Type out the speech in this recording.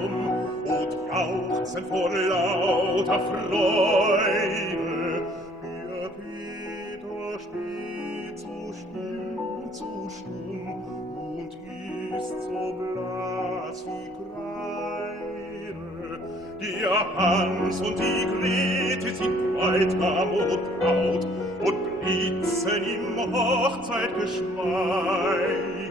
stumm und jauchzen vor lauter Freude. Der Peter spielt so still und so stumm und ist so blass wie Kreide. Der Hans und die Grete sind Bräutigam und Braut und blitzen im Hochzeitgeschmeide.